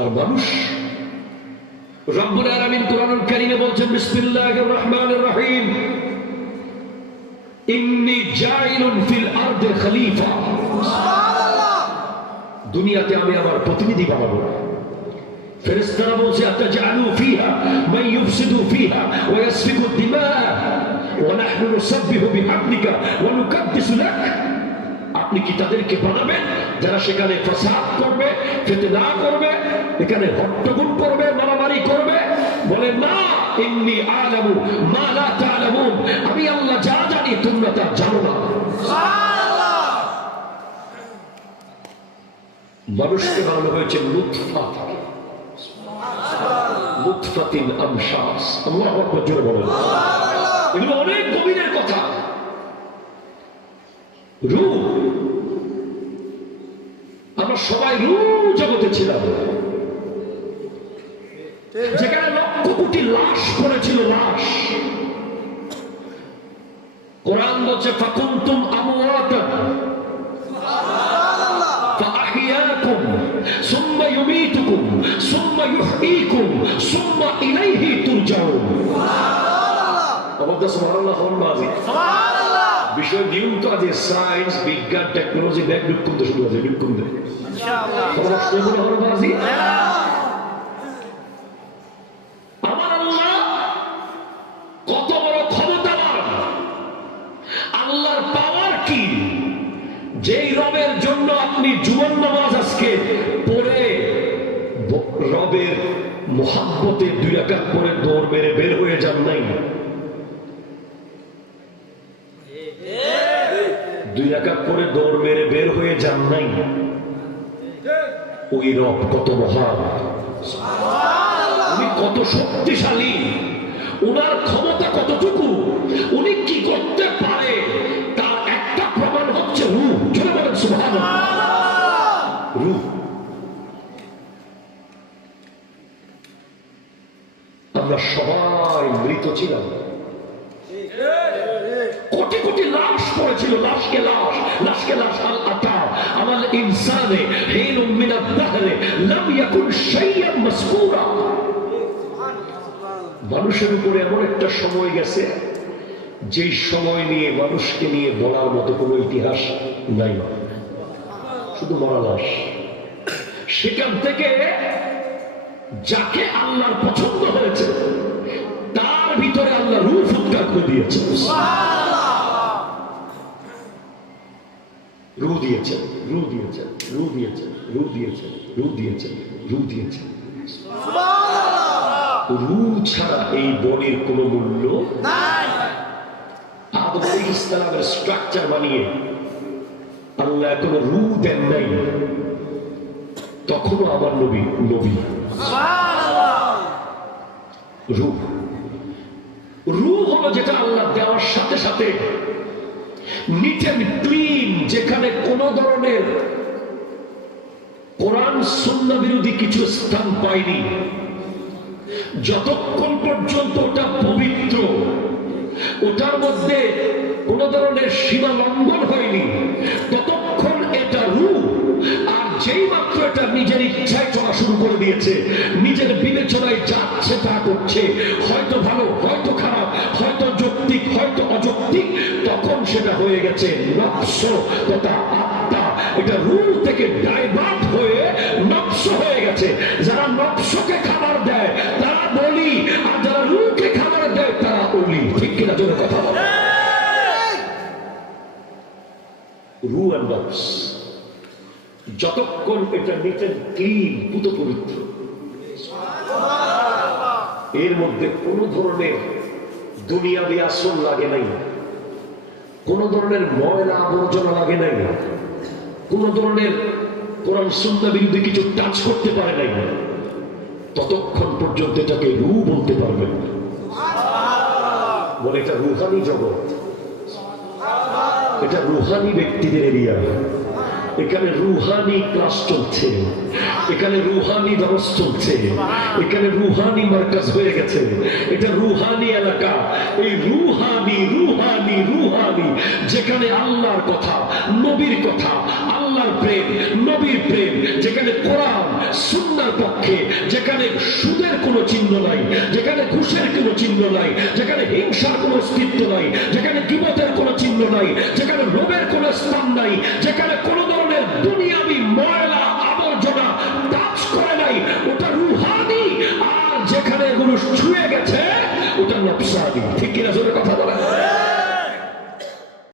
আর মানুষ রব্বুল আলামিন কোরআনুল কারীমে বলছেন বিসমিল্লাহির রহমানির রহিম। ইন্নী জাইলুন ফিল আরদি খলিফা। দুনিয়াতে আমি আমার প্রতিনিধি বানাবো ফেরেশতারা বলছে আতাজআলু ফিহা মান ইউফসিদু ফিহা ওয়া ইয়াসফিকু দিমা ওয়া নাহনু নুসাব্বিহু বিহামদিকা ওয়া নুকাদ্দিসু লাক। আপনি কি তাদেরকে বানাবেন যারা সেখানে ফাসাদ করবে ফিতনা করবে এখানে হট্টগোল করবে, মারামারি করবে। বলে, না এমনি আলামু, মা লা আমি আল্লাহ যা জানি, তোমরা তা জানো না। মানুষকে বানানো হয়েছে লুৎফা। থেকে আমশাস। আল্লাহু জোরে বলেন। এগুলো অনেক গভীরের কথা। রূপ। আমরা সবাই রূপ জগতে ছিলাম। যেখানে লক্ষ কোটি লাশ পড়েছিল লাশ কোরআন বলছে ফাকুন্তুম আমওয়াতান فأحياكم ثم يميتكم ثم يحييكم ثم إليه ترجعون আমাদের সুবহানাল্লাহ হল বাজি বিষয় নিয়ম তো আছে সায়েন্স বিজ্ঞান টেকনোলজি ব্যাগ বিক্ষুম তো শুরু আছে বিক্ষুম দেয় তোমরা সেগুলো হল বাজি রবের জন্য আপনি জীবন নামাজ আজকে পড়ে রবের মোহাব্বতে দুই রাকাত করে দৌড় মেরে বের হয়ে যান নাই? দুই রাকাত করে দৌড় মেরে বের হয়ে যান নাই? ওই রব কত মহান। উনি কত শক্তিশালী। উনার ক্ষমতা কতটুকু? উনি কি করতে পারে? আমরা সবাই মৃত ছিলাম। কোটি কোটি লাশ পড়েছিল, লাশকে লাশ লাশকে লাশ আল আতা। আমাল ইনসানে হিন মিন আদ-দাহরে লাম ইয়াকুন শাইয়ান মাসকুরা। মানুষের উপরে এমন একটা সময় গেছে, যেই সময় নিয়ে মানুষকে নিয়ে বলার মতো কোনো ইতিহাস নাই। শুধু মরা লাশ। সেখান থেকে যাকে আল্লাহর পছন্দ হয়েছে, তার ভিতরে আল্লাহ রূপ উৎকার করে দিয়েছে। রু দিয়েছেন রু দিয়েছেন রু দিয়েছেন রু দিয়েছেন রু দিয়েছেন রু দিয়েছেন রু ছাড়া এই বনের কোনো মূল্য আদম আলাইহিস সালামের স্ট্রাকচার বানিয়ে আল্লাহ কোনো রু দেন নাই। তখনও আমার নবী নবী। রু রু হলো যেটা আল্লাহ দেওয়ার সাথে সাথে নিট অ্যান্ড ক্লিন যেখানে কোন ধরনের কোরআন শূন্য বিরোধী কিছু স্থান পায়নি যতক্ষণ পর্যন্ত ওটা পবিত্র, ওটার মধ্যে কোন ধরনের সীমা লঙ্ঘন হয়নি। করে দিয়েছে। নিজের বিবেচনায় যাচ্ছে তা করছে। হয়তো ভালো হয়তো খারাপ হয়তো যৌক্তিক হয়তো অযৌক্তিক তখন সেটা হয়ে গেছে নকশ তথা আত্মা। এটা রূপ থেকে ডাইভার্ট হয়ে নকশ হয়ে গেছে। যারা নকশকে খাবার দেয় তারা বলি আর যারা রূপকে খাবার দেয় তারা অলি। ঠিক কিনা জন্য কথা বলে? রু অ্যান্ড নকশ যতক্ষণ এটা নিচের ক্লিন, পুত পবিত্র। এর মধ্যে কোন ধরনের দুনিয়াবি আসল লাগে নাই। কোন ধরনের ময়লা আবর্জনা লাগে নাই। কোন ধরনের কোরআন সুন্না বিরুদ্ধে কিছু টাচ করতে পারে নাই। ততক্ষণ পর্যন্ত এটাকে রু বলতে পারবেন না। বলে এটা রুহানি জগৎ। এটা রুহানি ব্যক্তিদের এরিয়া। এখানে রুহানি ক্লাস চলছে। এখানে রুহানি দরস চলছে। এখানে রুহানি মার্কাজ হয়ে গেছে। এটা রুহানি এলাকা। এই রুহানি রুহানি রুহানি, যেখানে আল্লাহর কথা, নবীর কথা, আল্লাহর প্রেম, নবীর প্রেম, যেখানে কোরআন, সুন্নার পক্ষে, যেখানে সুদের কোনো চিহ্ন নাই, যেখানে ঘুষের কোনো চিহ্ন নাই, যেখানে হিংসার কোনো অস্তিত্ব নাই, যেখানে কিমতের কোনো চিহ্ন নাই, যেখানে লোভের কোনো স্থান নাই, যেখানে কোনো ধরনের দুনিয়াবি ময়লা আবর্জনা টাচ করে নাই। ওটা রুহানি। আর যেখানে এগুলো ছুঁয়ে গেছে, ওটা ঠিক কিনা জোরে কথা